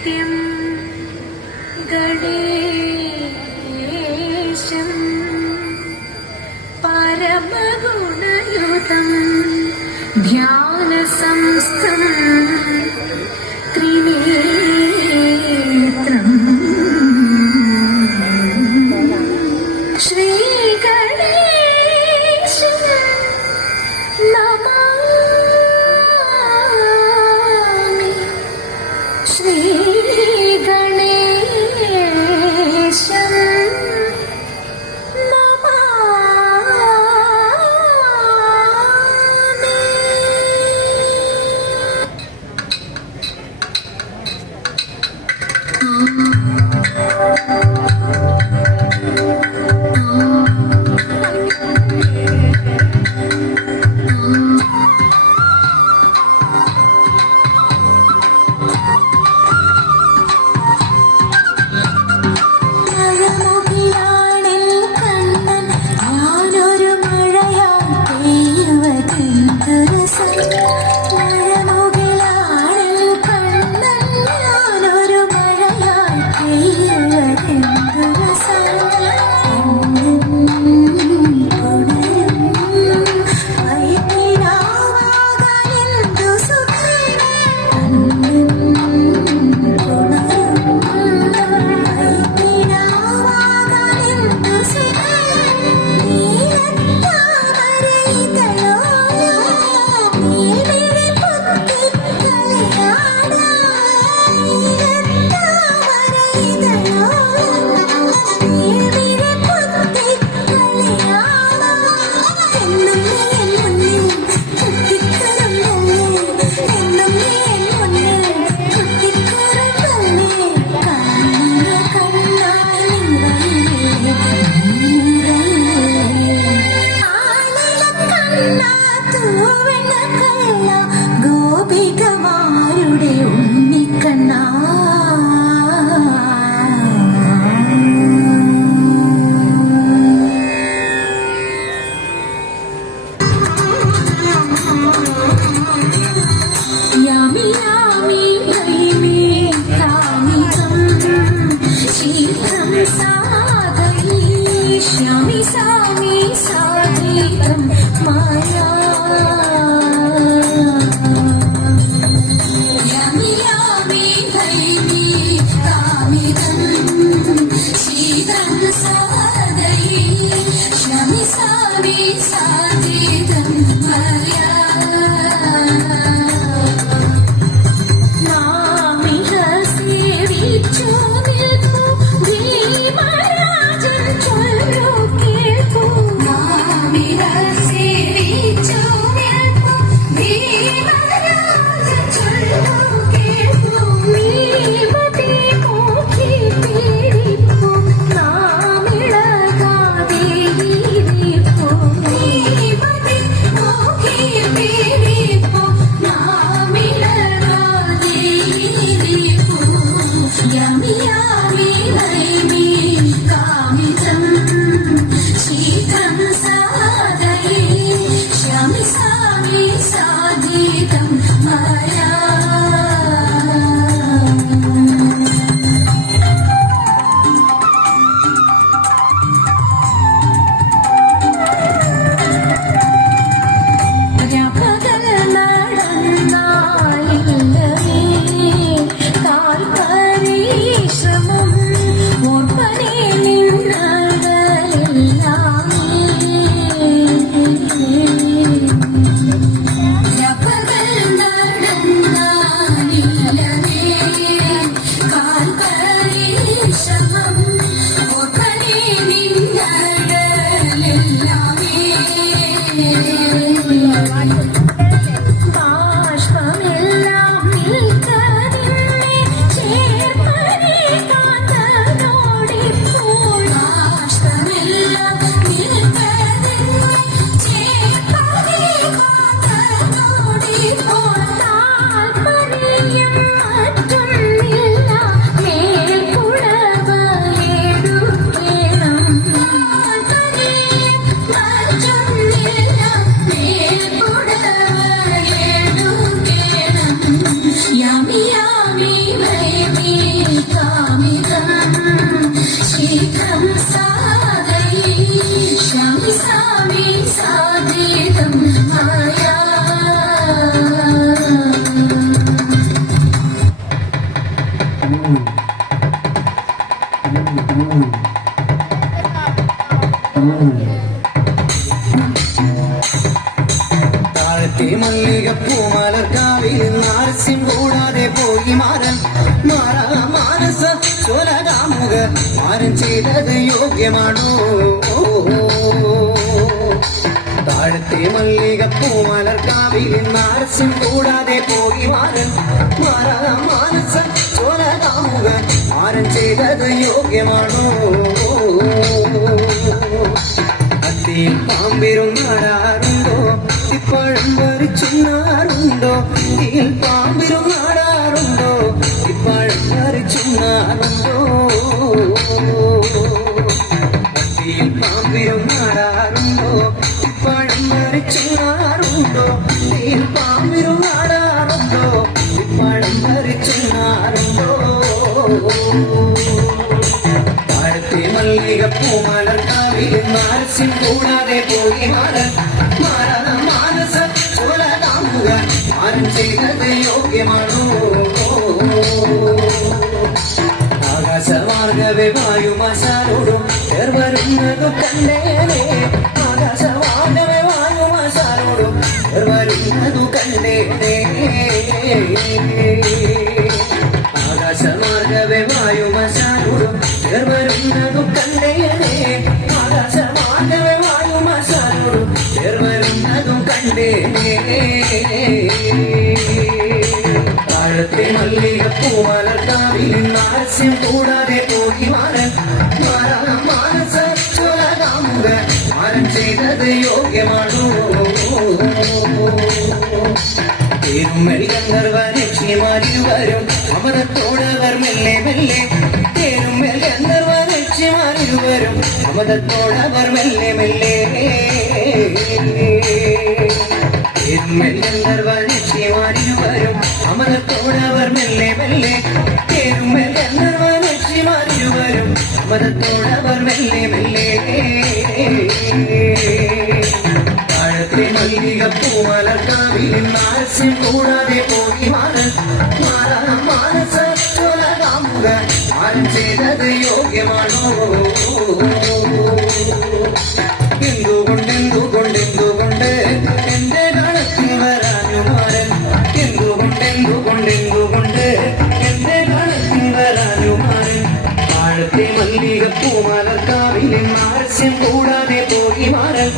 नित्यं गणेशं परमगुणयुतं ध्यानसंस्थं त्रिनेत्रम् श्रीगणेशं नमामि श्रीगणेशं താഴത്തെ മല്ലികപ്പൂമലർക്കാവിൽ നാരസ്യം കൂടാതെ പോയി മാറൻ മാനസ ചോലകാമുക മാരൻ ചെയ്തത് യോഗ്യമാണോ താഴത്തെ മല്ലികപ്പൂമലർക്കാവിൽ നാരസ്യം കൂടാതെ പോയി മാറൻ മാനസ ചോലകാമുക മാരൻ ചെയ്തത് യോഗ്യമാണോ അത്തിയിൽ പാമ്പിരുന്നാടാറുണ്ടോ ഇപ്പഴം പറിച്ചുണ്ണാറുണ്ടോ തീയിൽ പാമ്പിരുന്നാടാറുണ്ടോ ഇപ്പഴം പറിച്ചുണ്ണാറുണ്ടോ അത്തിയിൽ പാമ്പിരുന്നാടാറുണ്ടോ ഇപ്പഴം പറിച്ചുണ്ണാറുണ്ടോ തീയിൽ പാമ്പിരുന്നാടാറുണ്ടോ ഇപ്പഴം പറിച്ചുണ്ണാറുണ്ടോ താഴത്തെ മല്ലികപ്പൂമലർക്കാവിൽ നാരസ്യം കൂടാതെ പോയി മാനസ ചോലകാമുക മാരൻ ചെയ്തത് യോഗ്യമാണോ ആകാശമാർഗവേ വായുമശാലോടും വരുന്നതു കണ്ടേനെ ആകാശമാർഗവേ വായുമശാലോടും വരുന്നതു കണ്ടേനെ ആകാശമാർഗവേ വായുമശാലോടും വരുന്നതു കണ്ടേനെ ആകാശമാർഗവേ വായുമശാലോടും വരുന്നതു കണ്ടേനെ താഴത്തെ മല്ലികപ്പൂമലർക്കാവിൽ നാരസ്യം കൂടാതെ പോയി മാനസ ചോലകാമുക മാരൻ ചെയ്തത് യോഗ്യമാണോ തേരുമ്മൽ ഗന്ധർവരക്ഷിമാരിരുവരും അമൃതത്തോടവർ മെല്ലെ മെല്ലെ തേരുമ്മൽ ഗന്ധർവരക്ഷിമാരിരുവരും അമൃതത്തോടവർ മെല്ലെ മെല്ലെ തേരുമ്മൽ ഗന്ധർവരക്ഷിമാരിരുവരും അമൃതത്തോടവർ മെല്ലെ മെല്ലെ തേരുമ്മൽ ഗന്ധർവരക്ഷിമാരിരുവരും അമൃതത്തോടവർ മെല്ലെ മെല്ലെ താഴത്തെ മല്ലികപ്പൂമലർക്കാവിൽ നാരസ്യം കൂടാതെ പോയി മാനസ ചോലകാമുക മാരൻ ചെയ്തത് യോഗ്യമാണോ എന്തുകൊണ്ട് എന്റെ ഗണത്തിൽ വരാനു മാരൻ എന്തുകൊണ്ട് എന്റെ ഗണത്തിൽ വരാനു മാരൻ താഴത്തെ മല്ലികപ്പൂമലർക്കാവിൽ നാരസ്യം കൂടാതെ പോയി മാനസ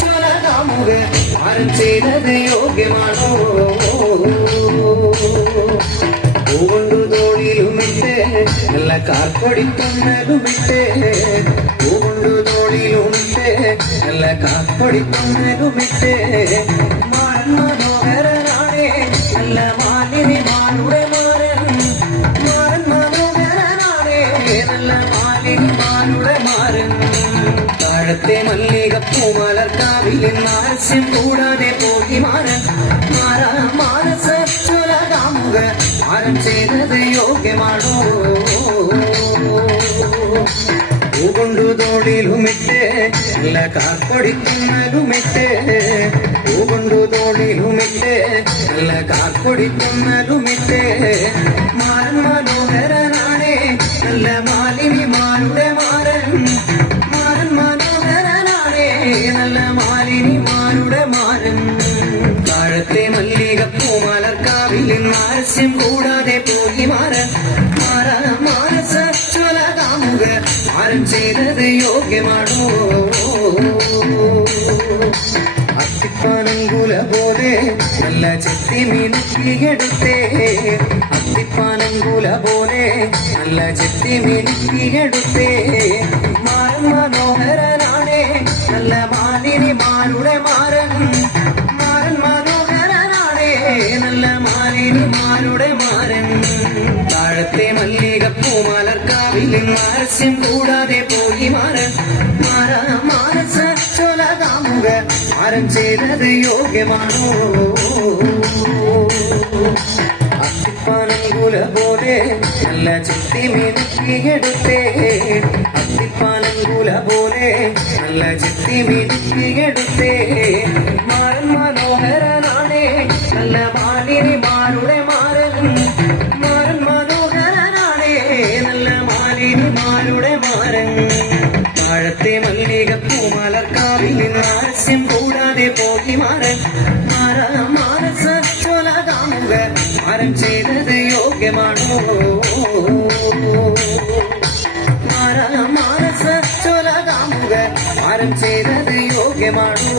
ചോലകാമുക മാരൻ ചെയ്തത് യോഗ്യമാണോ പൂകൊണ്ടു തോളിലുമിട്ട് നല്ല കാർപ്പൊടിത്തൊന്നലുമിട്ട് പൂകൊണ്ടു തോളിലുമിട്ട് നല്ല കാർപ്പൊടിത്തൊന്നലുമിട്ട് മാരൻ മനോഹരനാണേ നല്ല മാലിനിമാരുടെ മാരൻ മനോഹരനാണേ നല്ല മാലിനിമാരുടെ മാരൻ താഴത്തെ മല്ലികപ്പൂമലർക്കാവിൽ നാരസ്യം കൂടാതെ പോയി മാനസ ചോലകാമുക മാരൻ ചെയ്തത് യോഗ്യമാണോ പൂകൊണ്ടു തോളിലുമിട്ട് നല്ല കാർപ്പൊടിത്തുന്നലുമിട്ട് പൂകൊണ്ടു തോളിലുമിട്ട് നല്ല കാർപ്പൊടിത്തുന്നലുമിട്ട് മാരൻ മനോഹരനാണേ നല്ല മാലിനിമാരുടെ മാരൻ മനോഹരനാണേ നല്ല മാലിനിമാരുടെ മാരൻ താഴത്തെ മല്ലികപ്പൂമലർക്കാവിൽ നാരസ്യം കൂടാതെ പോയി മാനസ ചോലകാമുക മാരൻ ചെയ്തത് യോഗ്യമാണോ അത്തിപ്പാനങ്കുല പോലെ നല്ല ചെത്തി മിനുക്കിയെടുത്തേ അത്തിപ്പാനങ്കുല പോലെ നല്ല ചെത്തി മിനുക്കിയെടുത്തേ മാരൻ മനോഹരനാണേ നല്ല മാലിനിമാരുടെ മാരൻ മനോഹരനാണേ നല്ല മാലിനിമാരുടെ മാരൻ താഴത്തെ മല്ലികപ്പൂമലർക്കാവിൽ നാരസ്യം കൂടാതെ പോയി മാനസ ചോലകാമുക മാരൻ ചെയ്തത് യോഗ്യമാണോ അത്തിപ്പാനങ്കുല പോലെ നല്ല ചെത്തി മിനുക്കിയെടുത്തേ അത്തിപ്പാനങ്കുല പോലെ നല്ല ചെത്തി മിനുക്കിയെടുത്തേ മാരൻ മനോഹരനാണേ നല്ല മാലിനിമാരുടെ മാരൻ മാരൻ മനോഹരനാണേ നല്ല മാലിനിമാരുടെ മാരൻ താഴത്തെ മല്ലിക പൂമലർക്കാവിൽ ആലസ്യം കൂടാതെ പോയി മാരൻ മാനസച്ചൊല കാമുക മാരൻ ചെയ്തത് യോഗ്യമാണോ മാനസച്ചൊല കാമുക മാരൻ ചെയ്തത് യോഗ്യമാണോ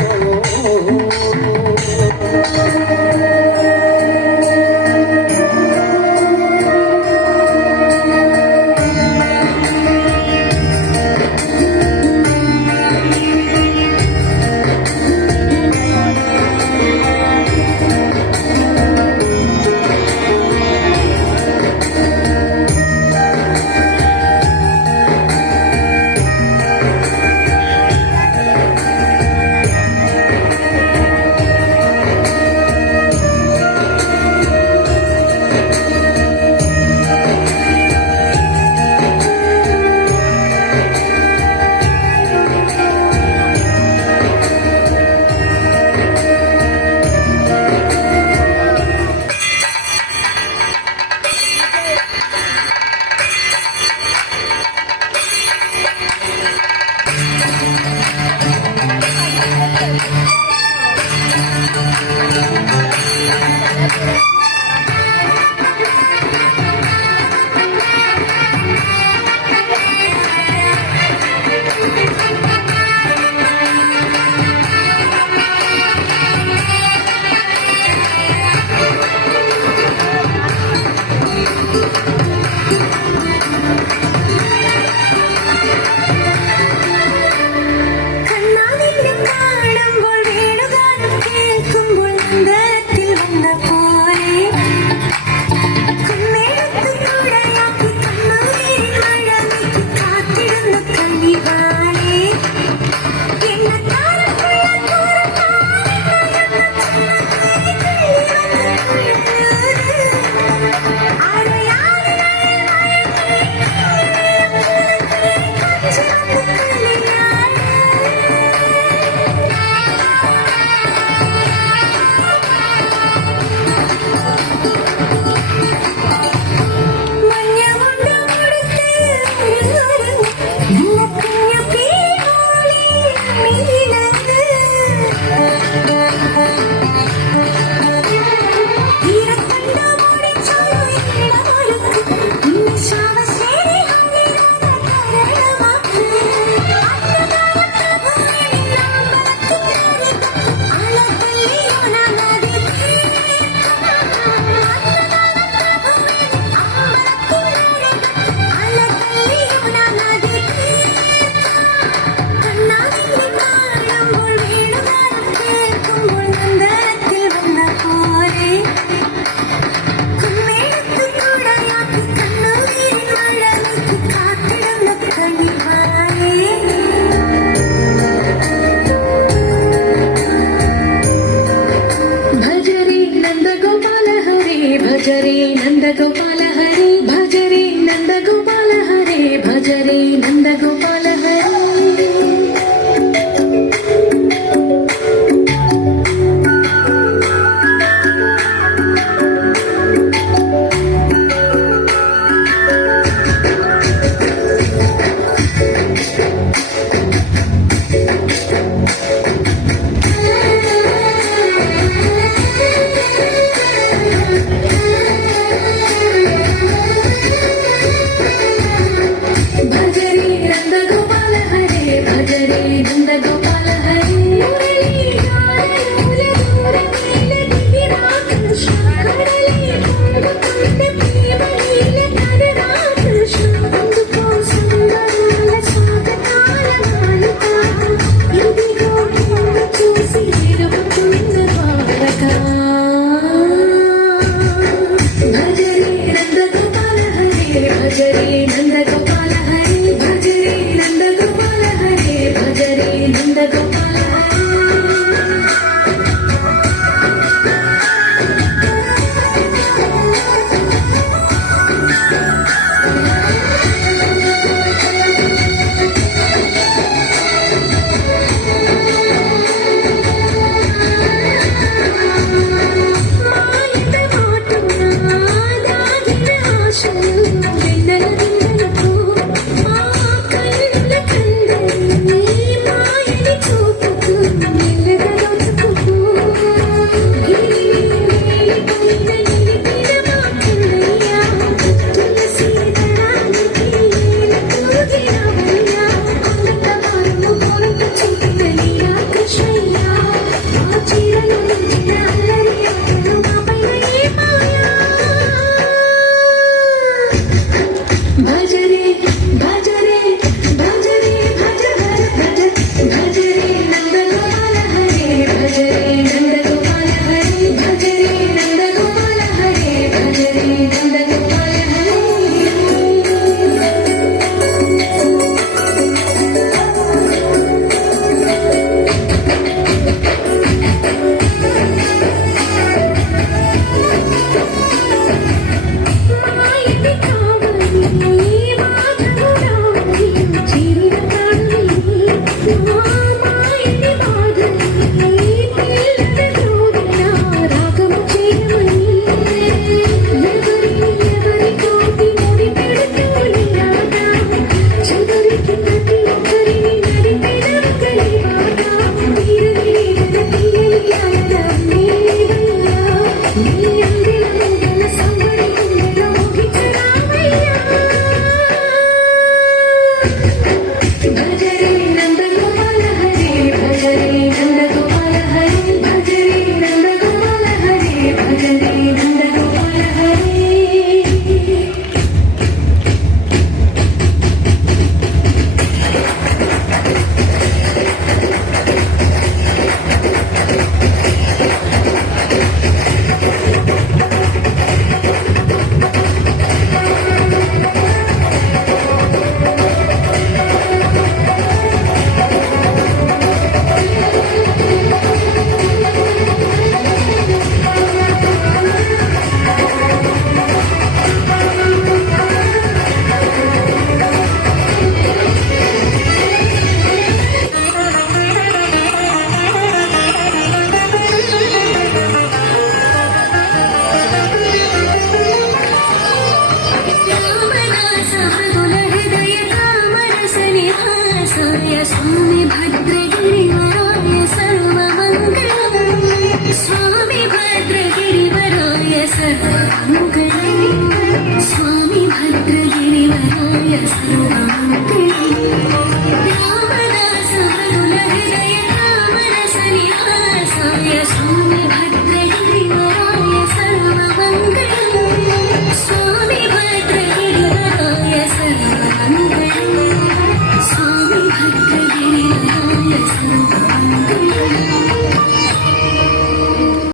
ചൊല്ലൂ